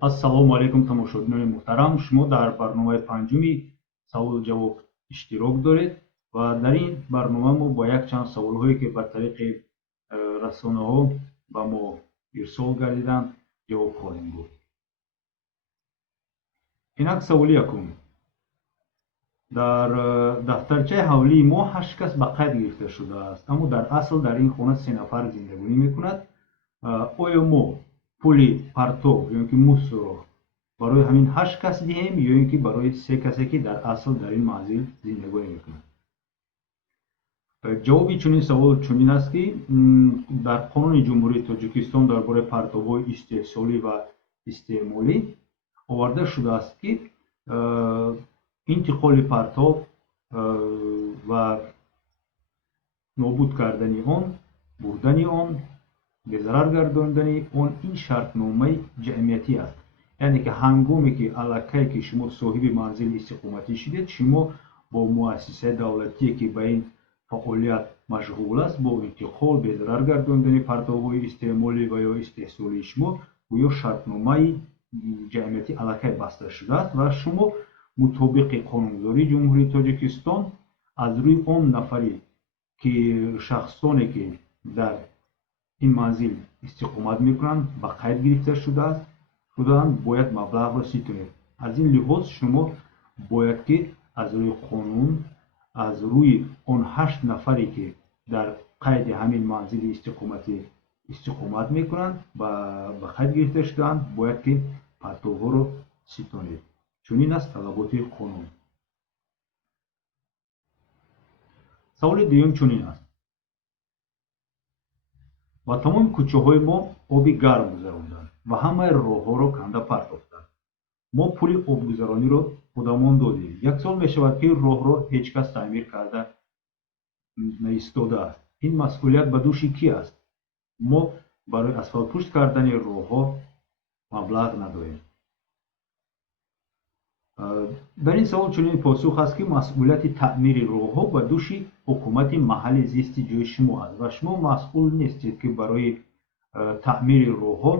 ассалому алайкум тамошобинони муҳтарам, шумо дар барномаи панҷуми саволу ҷавоб иштирок доред ва дар ин барнома мо ба якчанд саволҳое ки ба тариқи расонаҳо ба мо ирсол гардиданд ҷавоб хоҳем гуфт. инак саволи якум. дар дафтарчаи ҳавлии мо 8 кас ба қайд гирифта шудааст, аммо дар асл дар ин хона 3 нафар зиндагонӣ мекунад. оё мо пули партов ё ин ки мусоро барои ҳамин 8 кас диҳем ё ин ки барои 3 касе ки дар асл дар ин манзил зиндагонӣ мекунад? ҷавоби чунин савол чунин аст ки дар қонуни ҷумҳурии Тоҷикистон дар бораи партовҳои истеҳсолӣ ва истеъмолӣ оварда шудааст ки интиқоли партов ва нобуд кардани он, бурдани он, безарар гардондани он ин шартномаи ҷамъиятӣ аст. яъне ки ҳангоме ки аллакай ки шумо соҳиби манзили истиқоматӣ шудед, шумо бо муассисаи давлатие ки ба ин фаъолият машғул аст, бо интиқол, безарар гардондани партовҳои истеъмолӣ ва ё истеҳсолии шумо гӯё шартномаи ҷамъиятӣ аллакай баста шудааст ва шумо мутобиқи қонунгузории ҷумҳурии Тоҷикистон аз рӯи он нафаре ки шахсоне ки дар ин манзил истиқомат мекунанд ба қайд гирифта шудаанд бояд маблағро ситонед. аз ин лиҳоз шумо бояд ки аз рӯи қонун аз рӯи он 8 нафаре ки дар қайди ҳамин манзили истиқомат мекунанд ба қайд гирифта шудаанд бояд ки партовҳоро ситонед. чунин аст талаботи қонун. саволи дуюм чунин аст. ба тамоми кӯчаҳои мо оби гарм гузаронданд ва ҳамаи роҳҳоро канда партофтанд. мо пули обгузарониро одамон додем. 1 сол мешавад ки роҳро ҳеҷ кас таъмир карда наистодааст. ин масъулият ба дӯши кӣ аст? мо барои асфалтпӯш кардани роҳҳо маблағ надорем. дар ин савол чунин посух аст ки масъулияти таъмири роҳҳо ба дӯши ҳукумати маҳалли зисти ҷои шумо аст ва шумо масъул нестед ки барои таъмири роҳҳо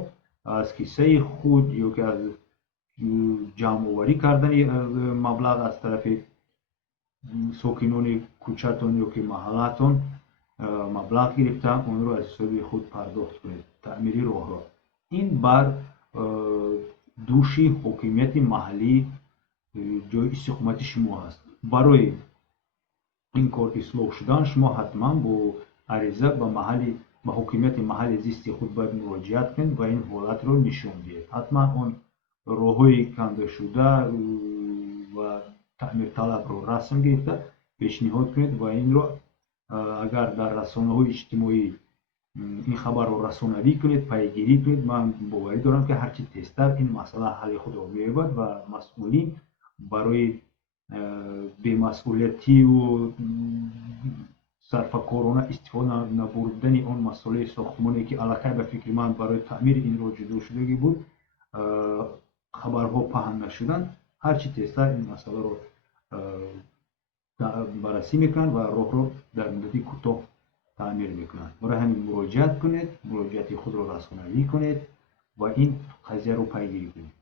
аз киссаи худ ё ки аз ҷамъоварӣ кардани маблағ аз тарафи сокинони кӯчатон ё ки маҳаллатон маблағ гирифта онро аз ҳисоби худ пардохт кунед таъмири роҳро. ин бар дӯши ҳокимияти маҳаллии ҷои истиқомати шумо аст. барои ин кор ислоҳ шудан шумо ҳатман бо ариза ба ҳокимияти маҳалли зисти худ бояд муроҷиат кунед ва ин ҳолатро нишон диҳед. ҳатман он роҳҳои кандашуда ва таъмирталабро расм гирифта пешниҳод кунед ва инро агар дар расонаҳои иҷтимоӣ ин хабарро расонавӣ кунед, пайгирӣ кунед, ман боварӣ дорам ки ҳарчи тезтар ин масъала ҳалли худро меёбад ва масъулин барои бемасъулиятиву сарфакорона истифода набурдани он масъулаи сохтмоне ки аллакай ба фикри ман барои таъмири инро ҷудо шудагӣ буд хабарҳо паҳн нашуданд, ҳарчи тезтар ин масъаларо баррасӣ мекунанд ва роҳро дар муддати кӯтоҳ таъмир мекунанд. барои ҳамин муроҷиат кунед, муроҷиати худро расонавӣ кунед ва ин қазияро пайгирӣ кунед.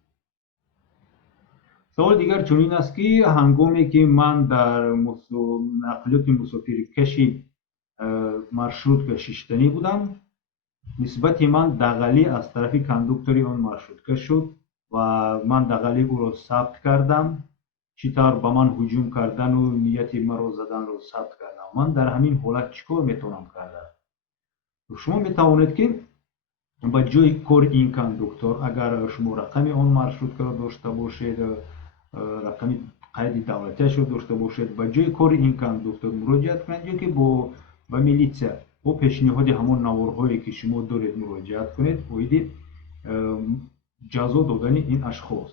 саволи дигар чунин аст ки ҳангоме ки ман дар нақлиёти мусофиркаши маршрутка шиштанӣ будам, нисбати ман дағалӣ аз тарафи кондуктори он маршрутка шуд ва ман дағалӣ ӯро сабт кардам. чӣ тавр ба ман ҳуҷум кардану нияти маро заданро сабт кардам. ман дар ҳамин ҳолат чӣ кор метавонам карда? шумо метавонед ки ба ҷои кори ин кондуктор, агар шумо рақами он маршруткаро дошта бошед, рақами қайди давлатиашро дошта бошед, ба ҷои кори ин кондуктор муроҷиат кунед ё ки ба милитсия бо пешниҳоди ҳамон наворҳое ки шумо доред муроҷиат кунед оиди ҷазо додани ин ашхос.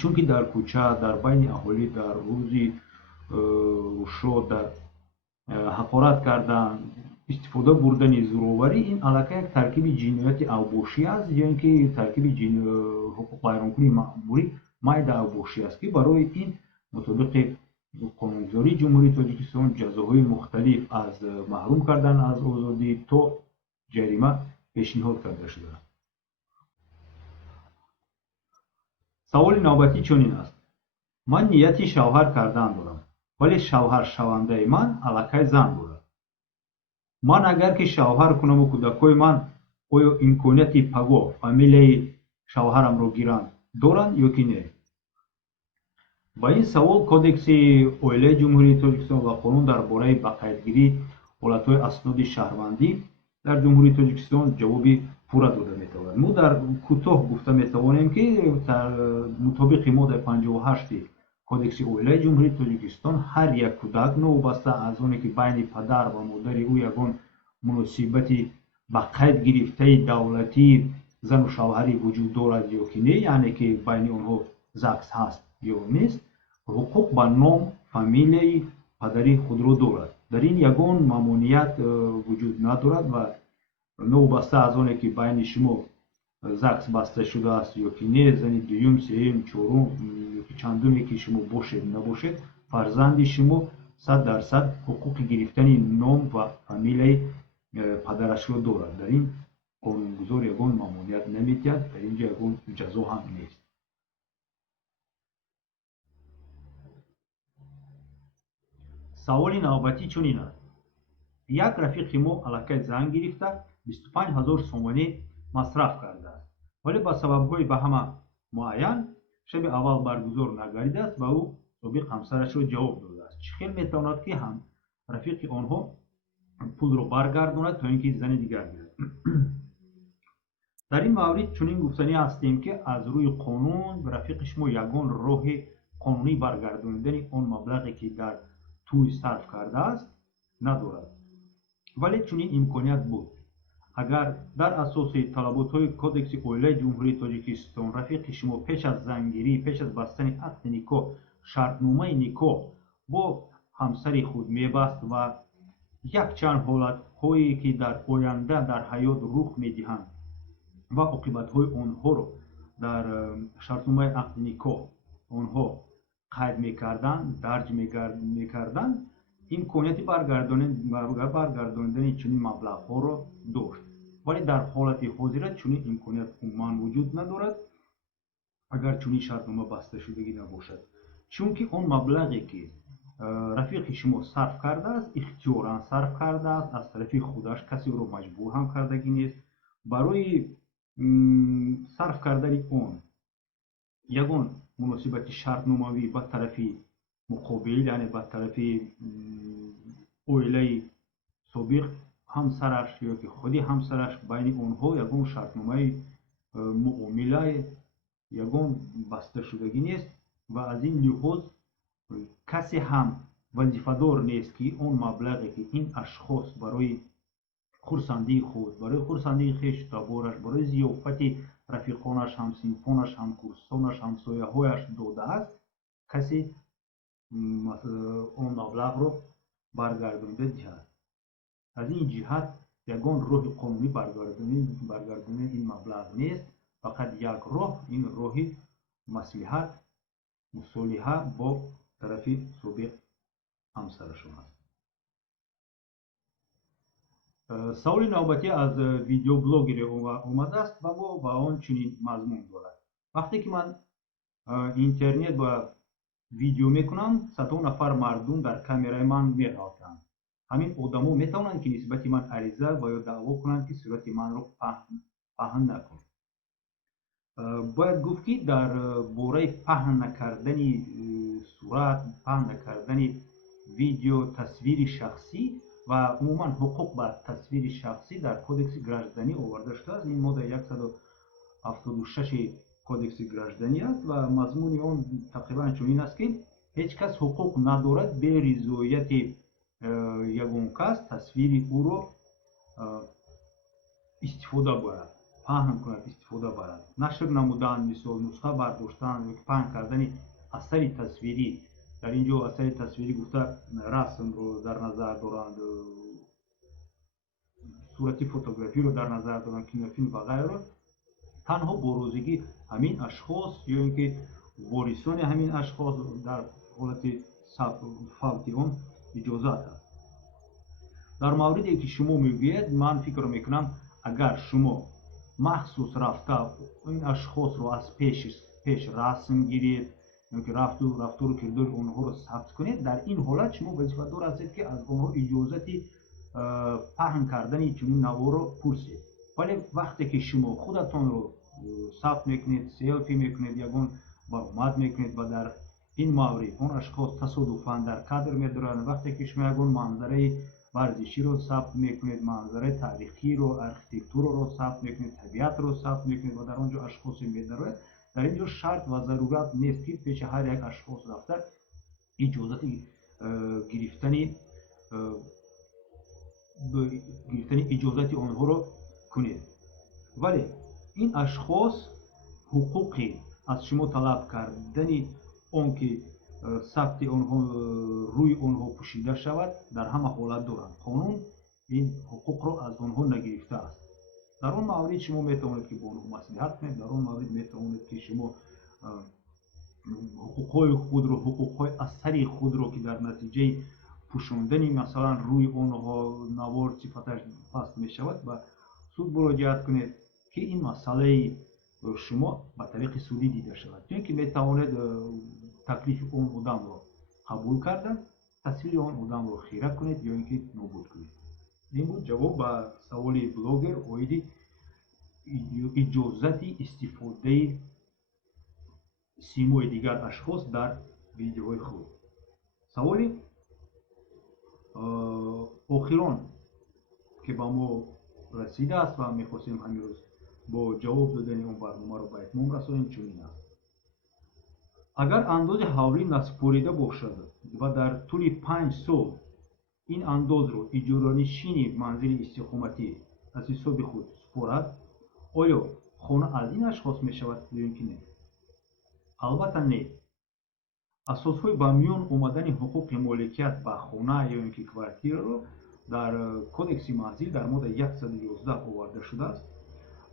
чунки дар кӯча, дар байни аҳолӣ, дар рӯзи рӯшод, дар ҳақорат кардан, истифода бурдани зӯроварӣ, ин аллакай як таркиби ҷинояти авбошӣ аст ё ин ки таркиби ҳуқуқвайронкунии маъмурӣ майда авбошӣ аст ки барои ин мутобиқи қонунгузории ҷумҳурии Тоҷикистон ҷазоҳои мухталиф аз маҳрум кардан аз озодӣ то ҷарима пешниҳод карда шудааст. саволи навбатӣ чунин аст: ман нияти шавҳар кардан дорам, вале шавҳаршавандаи ман аллакай зан дорад. ман агар ки шавҳар кунаму кӯдакҳои ман оё имконияти пагоҳ фамилияи шавҳарамро гиранд доранд ё ки не? ба ин савол Кодекси Оилаи Ҷумҳурии Тоҷикистон ва қонун дар бораи бақайдгирии ҳолатҳои асноди шаҳрвандӣ дар Ҷумҳурии Тоҷикистон ҷавоби пурра дода метавонад. мо дар кӯтоҳ гуфта метавонем, ки мутобиқи моддаи 58 Кодекси Оилаи Ҷумҳурии Тоҷикистон ҳар як кӯдак, новобаста аз оне ки байни падар ва модари ӯ ягон муносибати ба қайд гирифтаи давлатии зану шавҳарӣ вуҷуд дорад ё ки не, яъне ки байни онҳо ЗАГС ҳаст ё нест, ҳуқуқ ба ном фамилияи падари худро дорад. дар ин ягон мамнуият вуҷуд надорад ва новобаста аз оне ки байни шумо ЗАГС баста шудааст ё ки не, зани дуюм, сеюм, чорум ё ки чандуме ки шумо бошед набошед, фарзанди шумо 100% ҳуқуқи гирифтани ном ва фамилияи падарашро дорад. дар ин қонунгузор ягон мамнуият намедиҳад, дар инҷо ягон ҷазо ҳам нест. саволи навбатӣ чунин аст: як рафиқи мо аллакай зан гирифта 25 000 сомонӣ масраф кардааст, вале ба сабабҳои ба ҳама муайян шаби аввал баргузор нагардидааст ва ӯ собиқ ҳамсарашро ҷавоб додааст. чӣ хел метавонад ки ҳам рафиқи онҳо пулро баргардонад, то ин ки зани дигар гирад? дар ин маврид чунин гуфтанӣ ҳастем, ки аз рӯи қонун рафиқи шумо ягон роҳи қонунӣ баргардонидани он маблағе ки дар тӯй сарф кардааст надорад. вале чунин имконият буд. агар дар асоси талаботҳои Кодекси Оилаи Ҷумҳурии Тоҷикистон рафиқи шумо пеш аз зангирӣ, пеш аз бастани ақди никоҳ шартномаи никоҳ бо ҳамсари худ мебаст ва якчанд ҳолатҳое ки дар оянда дар ҳаёт рух медиҳанд ва оқибатҳои онҳоро дар шартномаи ақди никоҳ онҳо қайд мекарданд, дарҷ мекарданд, имконияти баргардонидани чунин маблағҳоро дошт. вале дар ҳолати ҳозира чунин имконият умуман вуҷуд надорад, агар чунин шартнома басташудагӣ набошад. чунки он маблағе ки рафиқи шумо сарф кардааст, ихтиёран сарф кардааст, аз тарафи худаш, касе ӯро маҷбур ҳам кардагӣ нест. барои сарф кардани он ягон муносибати шартномавӣ ба тарафи муқобил, яъне ба тарафи оилаи собиқ ҳамсараш ё ки худи ҳамсараш, байни онҳо ягон шартномаи муомила, ягон басташудагӣ нест ва аз ин лиҳоз касе ҳам вазифадор нест ки он маблағе ки ин ашхос барои хурсандии худ, барои хурсандии хештабораш, барои зиёфати рафиқонаш, ҳамсинфонаш, ҳамкурсонаш, ҳамсояҳояш додааст, касе он маблағро баргардонида диҳад. аз ин ҷиҳат ягон роҳи қонунӣ баргардонидани ин маблағ нест. фақат як роҳ, ин роҳи маслиҳат, мусолиҳа бо тарафи собиқ ҳамсарашон аст. саволи навбатӣ аз видеоблогере омадааст ва мо ба он чунин мазмун дорад: вақте ки ман интернет ба видео мекунам, садҳо нафар мардум дар камераи ман меғалтанд. ҳамин одамо метавонанд ки нисбати ман ариза ва ё даъво кунанд ки сурати манро паҳн накун. бояд гуфт ки дар бораи паҳн накардани сурат, паҳн накардани видео, тасвири шахсӣ ва умуман ҳуқуқ ба тасвири шахсӣ дар Кодекси гражданӣ оварда шудааст. ин моддаи 176 Кодекси гражданӣ аст ва мазмуни он тақрибан чунин аст, ки ҳеҷ кас ҳуқуқ надорад бе ризояти ягон кас тасвири ӯро истифода барад, паҳн кунад, истифода барад, нашр намуданд, мисол нусха бардоштан, паҳн кардани асари тасвирӣ. дар ин ҷо асари тасвирӣ гуфта расмро дар назар доранд, сурати фотографиро дар назар доранд, кинофилм ва ғайро, танҳо бо розигӣ ҳамин ашхос ё ин ки ворисони ҳамин ашхос дар ҳолати фавти он иҷозат аст. дар мавриде ки шумо мегӯед, ман фикр мекунам, агар шумо махсус рафта ин ашхосро аз пеш расм гиред ё ки рафтору кирдори онҳоро сабт кунед, дар ин ҳолат шумо вазифадор ҳастед ки аз онҳо иҷозати паҳн кардани чунин наворо пурсед. вале вақте ки шумо худатонро сабт мекунед, селфи мекунед, ягон баромад мекунед ва дар ин маврид он ашхос тасодуфан дар кадр медоранд, вақте ки шумо ягон манзараи варзиширо сабт мекунед, манзараи таърихиро, архитектураро сабт мекунед, табиатро сабт мекунед ва дар он ҷо ашхосе медарояд, дар ин ҷо шарт ва зарурат нест ки пеши ҳар як ашхос рафта иҷозати гирифтани иҷозати онҳоро кунед. вале ин ашхос ҳуқуқи аз шумо талаб кардани он ки сабти онҳо рӯи онҳо пӯшида шавад дар ҳама ҳолат доранд. қонун ин ҳуқуқро аз онҳо нагирифтааст. дар он маврид шумо метавонед ки бо онҳо маслиҳат кунед, дар он маврид метавонед ки шумо ҳуқуқҳои худро, ҳуқуқҳои асари худро ки дар натиҷаи пӯшондани масалан рӯи онҳо навор сифаташ паст мешавад, ба суд муроҷиат кунед ки ин масъалаи шумо ба тариқи судӣ дида шавад. ё ин ки метавонед таклифи он одамро қабул карда тасвири он одамро хира кунед ё ин ки нобуд кунед. ин буд ҷавоб ба саволи блогер оиди иҷозати истифодаи симои дигар ашхос дар видеоҳои худ. саволи охирон ки ба мо расидааст ва мехостем ҳамин рӯз бо ҷавоб додани он барномаро ба итмом расонем чунин аст. агар андози ҳавлӣ насупорида бошад ва дар тӯли 5 сол ин андозро иҷоранишини манзили истиқоматӣ аз ҳисоби худ супорад, оё хона аз ин ашхос мешавад ё ин ки не? албатта не. асосҳои ба миён омадани ҳуқуқи моликият ба хона ё ин ки квартираро дар кодекси манзил дар модда 111 оварда шудааст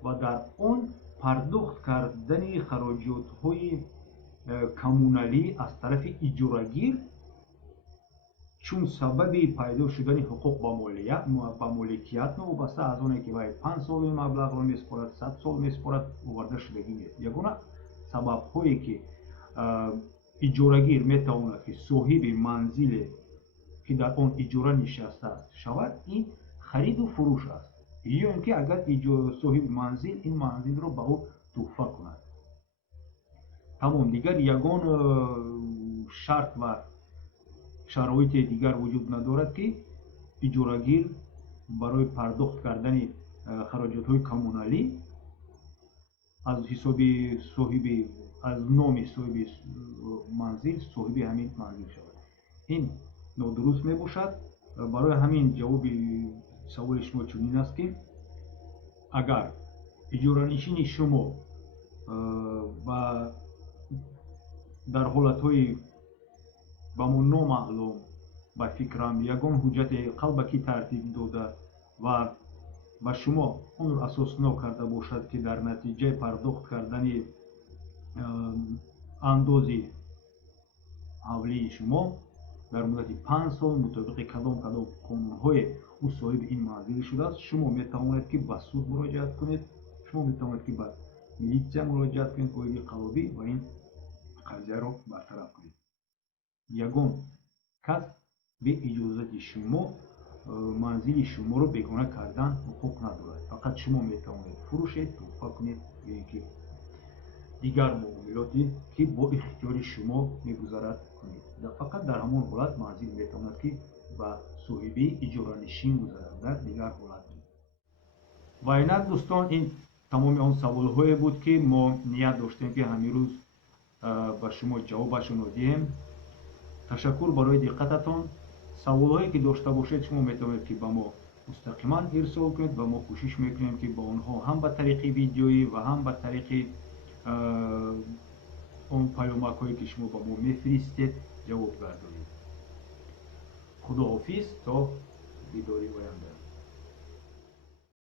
ва дар он пардохт кардани хароҷотҳои коммуналӣ аз тарафи иҷорагир чун сабаби пайдо шудани ҳуқуқ ба моликият новобаста аз оне ки вай 5 сол ин маблағро месупорад, 100 сол месупорад оварда шудагӣ нест. ягона сабабҳое ки иҷорагир метавонад ки соҳиби манзиле ки дар он иҷора нишастааст шавад, ин хариду фурӯш аст, ё ин ки агар соҳиби манзил ин манзилро ба ӯ туҳфа кунад. тамом, дигар ягон шарт ва шароите дигар вуҷуд надорад ки иҷорагир барои пардохт кардани хароҷотҳои коммуналӣ аз ҳисоби соҳиби аз номи соҳиби манзил соҳиби ҳамин манзил шавад. ин нодуруст мебошад. барои ҳамин ҷавоби саволи шумо чунин аст ки агар иҷоранишини шумо дар ҳолатҳои ба мо номаълум ба фикрам ягон ҳуҷҷате қалбакӣ тартиб дода ва ба шумо онро асоснок карда бошад ки дар натиҷаи пардохт кардани андози ҳавлии шумо дар муддати 5 сол мутобиқи кадом қонунҳое ӯ соҳиби ин манзил шудааст, шумо метавонед ки ба суд муроҷиат кунед, шумо метавонед ки ба милитсия муроҷиат кунед, оиди қаллобӣ ва ин қазияро бартараф кунед. ягон кас бе иҷозати шумо манзили шуморо бегона кардан ҳуқуқ надорад. фақат шумо метавонед фурӯшед, туҳфа кунед ё ин ки дигар муомилоте ки бо ихтиёри шумо мегузарад кунед. фақат дар ҳамон ҳолат манзил метавонад ки ба соҳиби иҷоранишин гузарад, дар дигар ҳолат не. ва инак дӯстон, ин тамоми он саволҳое буд ки мо ният доштем ки ҳамин рӯз ба шумо ҷавобашонро диҳем. ташаккур барои диққататон. саволҳое ки дошта бошед шумо метавонед ки ба мо мустақиман ирсол кунед ва мо кӯшиш мекунем ки ба онҳо ҳам ба тариқи видеоӣ ва ҳам ба тариқи он паёмакҳое ки шумо ба мо мефиристед ҷавоб гардонем. худоҳофиз то дидори оянда.